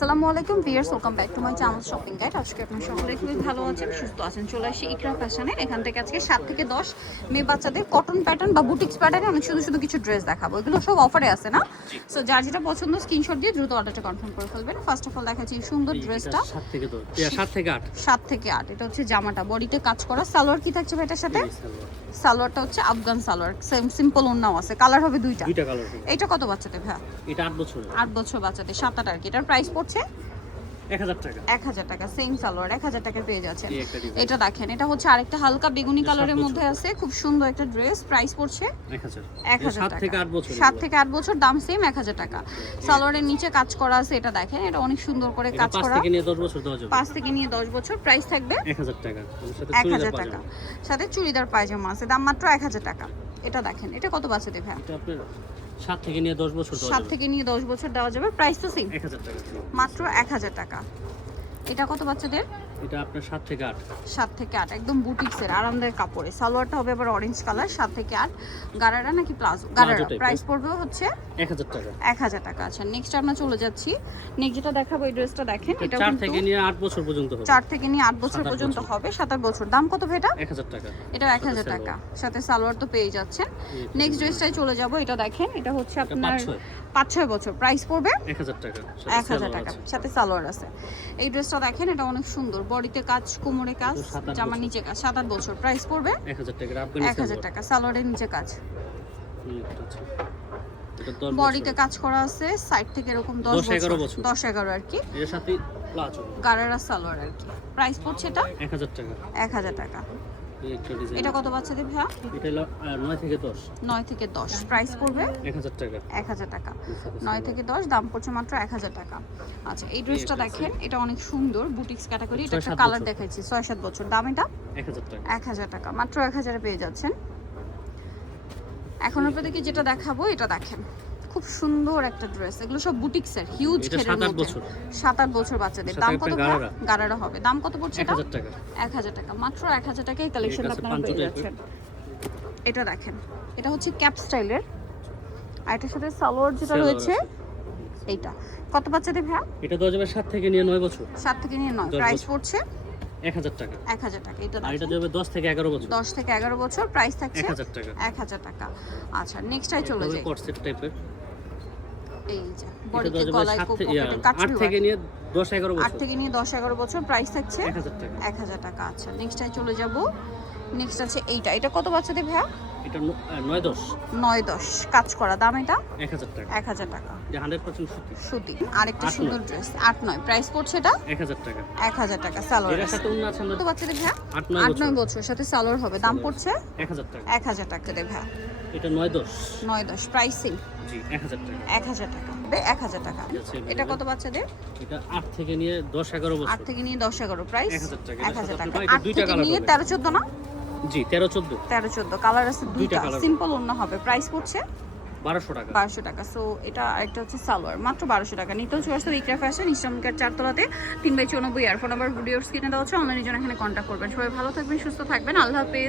আসসালামু আলাইকুম viewers, welcome back to my channel shopping guide. আজকে আপনারা সকলে খুবই ভালো আছেন, সুস্থ আছেন। চলে আসি ইকরা ফ্যাশনে। এখান থেকে আজকে 7 থেকে 10 মেয়ে বাচ্চাদের কটন প্যাটার্ন বা বুটিক্স প্যাটার্নে অনেক শুধু শুধু কিছু ড্রেস দেখাবো। এগুলো সব অফারে আছে না, সো যার যেটা পছন্দ স্ক্রিনশট দিয়ে দ্রুত অর্ডারটা কনফার্ম করে ফেলবেন। ফার্স্ট অফ অল দেখাচ্ছি এই সুন্দর ড্রেসটা 7 থেকে 10 7 থেকে 8 7 থেকে 8। এটা হচ্ছে জামাটা, বডিতে কাজ করা। সালোয়ার কি থাকছে এটার সাথে? সালোয়ারটা হচ্ছে আফগান সালোয়ার, সেম সিম্পল ওন্নাও আছে। কালার হবে দুইটা কালার। এটা কত বাচ্চাদের ভাই? এটা 8 বছর 8 বছর বাচ্চাদের 7-8 আর কি। এটার প্রাইস পড়ছে 1000 টাকা। 1000 টাকা। সেম সালোয়ার 1000 টাকা পেয়ে যাচ্ছেন। এটা দেখেন, এটা হচ্ছে আরেকটা হালকা বেগুনি কালারের মধ্যে আছে, খুব সুন্দর একটা ড্রেস। প্রাইস পড়ছে 1000 টাকা। 7 থেকে 8 বছর, দাম সেম 1000 টাকা। সালোয়ারের নিচে কাজ করা আছে, এটা দেখেন, এটা অনেক সুন্দর করে কাজ করা। 5 থেকে নিয়ে 10 বছর দেওয়া যাবে। 5 থেকে নিয়ে 10 বছর। প্রাইস থাকবে 1000 টাকা। 1000 টাকা। সাথে চুড়িদার পায়জামা আছে, দাম মাত্র 1000 টাকা। এটা দেখেন, এটা কত বাচ্চাদের ভাই? এটা আপনার 7 থেকে নিয়ে 10 বছর দেওয়া যাবে। 7 থেকে নিয়ে 10 বছর দেওয়া যাবে। প্রাইস তো সেম 1000 টাকা, মাত্র 1000 টাকা। এটা কত বাচ্চাদের? এটা আপনার 7 থেকে 8। 7 থেকে 8 একদম বুটিক্সের আরামদায়ক কাপড়ে। সালোয়ারটা হবে আবার অরেঞ্জ কালার। 7 থেকে 8 গারারা নাকি প্লাজো? গারারা। প্রাইস পড়বে হচ্ছে 1000 টাকা। 1000 টাকা। আচ্ছা, নেক্সট আমরা চলে যাচ্ছি। নেক্সট যেটা দেখাবো, এই ড্রেসটা দেখেন, এটা 4 থেকে নিয়ে 8 বছর পর্যন্ত হবে। 4 থেকে নিয়ে 8 বছর পর্যন্ত হবে। 7-8 বছর। দাম কত ভেটা? 1000 টাকা। এটা 1000 টাকা, সাথে সালোয়ার তো পেয়ে যাচ্ছেন। নেক্সট ড্রেসটাই চলে যাব। এটা দেখেন, এটা হচ্ছে আপনার 5-6 বছর। প্রাইস পড়বে 1000 টাকা। 1000 টাকা, সাথে সালোয়ার আছে। এই ড্রেসটা দেখেন, এটা অনেক সুন্দর, বডিতে কাজ, কোমরে কাজ, জামার নিচে কাজ। 7-8 বছর। প্রাইস পড়বে 1000 টাকা। 1000 টাকা। সালোয়ারের নিচে কাজ, বডিতে কাজ করা আছে, সাইড থেকে এরকম 10-11 বছর 10-11 আর কি। এর সাথে প্লাজো গারারা সালোয়ার আর কি। প্রাইস পড়ছে এটা 1000 টাকা। 1000 টাকা। এটা কত বাচ্চাদের ভাইয়া? এটা হলো 9 থেকে 10। 9 থেকে 10। প্রাইস পড়বে 1000 টাকা। 1000 টাকা। 9 থেকে 10, দাম পড়ছে মাত্র 1000 টাকা। আচ্ছা, এই ড্রেসটা দেখেন, এটা অনেক সুন্দর, বুটিক্স ক্যাটাগরি। এটা একটা কালার দেখাচ্ছি, 6-7 বছর। দাম এটা 1000 টাকা। 1000 টাকা, মাত্র 1000 এ পেয়ে যাচ্ছেন। এখন আপনাদেরকে যেটা দেখাবো, এটা দেখেন, খুব সুন্দর একটা ড্রেস। এগুলো সব বুটিক্সের, হিউজ ঘেরের মধ্যে। 7-8 বছর বাচ্চাদের। দাম কত? গারারা হবে। দাম কত পড়ছে এটা? 1000 টাকা। 1000 টাকা, মাত্র 1000 টাকায় এই কালেকশনটা আপনারা পেয়ে যাচ্ছেন। এটা দেখেন, এটা হচ্ছে ক্যাপ স্টাইলের, আর এটার সাথে সালোয়ার যেটা রয়েছে এইটা। কত বাচ্চাদের ভাইয়া? এটা দেওয়া যাবে 7 থেকে নিয়ে 9 বছর। 7 থেকে নিয়ে 9। প্রাইস পড়ছে 1000 টাকা। 1000 টাকা। এটা আর এটা দেবে 10 থেকে 11 বছর। 10 থেকে 11 বছর। প্রাইস থাকছে 1000 টাকা। 1000 টাকা। আচ্ছা, নেক্সট আই চলে যাই। কট সেট টাইপের। এই যে বডিতে গলায় পকেটে কাজ। 8 থেকে নিয়ে 10-11 বছর। 8 থেকে নিয়ে 10-11 বছর। প্রাইস থাকছে 1000 টাকা। 1000 টাকা। আচ্ছা, নেক্সট আই চলে যাব। নেক্সট আছে এইটা। এটা কত বাচ্চাদের ভাইয়া? এটা 9-10। 9-10 কাজ করা। দাম এটা 1000 টাকা। 1000 টাকা। যে 100% সুতি। সুতি। আরেকটা সুন্দর ড্রেস 8-9। প্রাইস পড়ছে এটা 1000 টাকা। 1000 টাকা। সালোয়ার এর সাথে অন্য আছে কত বাচ্চাদের ভাইয়া? 8-9 বছর, সাথে সালোয়ার হবে। দাম পড়ছে 1000 টাকা। 1000 টাকা দেব ভাইয়া। এটা 9-10। 9-10 প্রাইসিং। জি, 1000 টাকা। 1000 টাকা। 1000 টাকা। এটা কত বাচ্চাদের? এটা 8 থেকে নিয়ে 10-11 বছর। 8 থেকে নিয়ে 10-11। প্রাইস 1000 টাকা। 1000 টাকা। এটা 8 দুইটা থেকে কালার নিয়ে হবে। 13-14 না? জি, 13-14। 13-14 কালার আছে দুইটা। কালার। সিম্পল ওন্না হবে। প্রাইস পড়ছে 1200 টাকা। 1200 টাকা। সো এটা আরেকটা হচ্ছে সালোয়ার, মাত্র 1200 টাকা। নিতেও চলে আসতে ইকরা ফ্যাশন, ইসলামকার 4 তলাতে 3/94। আর ফোন নাম্বার ভিডিওর স্ক্রিনে দেওয়া হচ্ছে। অনলাইনের জন্য এখানে কন্ট্যাক্ট করবেন। সবাই ভালো থাকবেন, সুস্থ থাকবেন। আল্লাহ হাফেজ।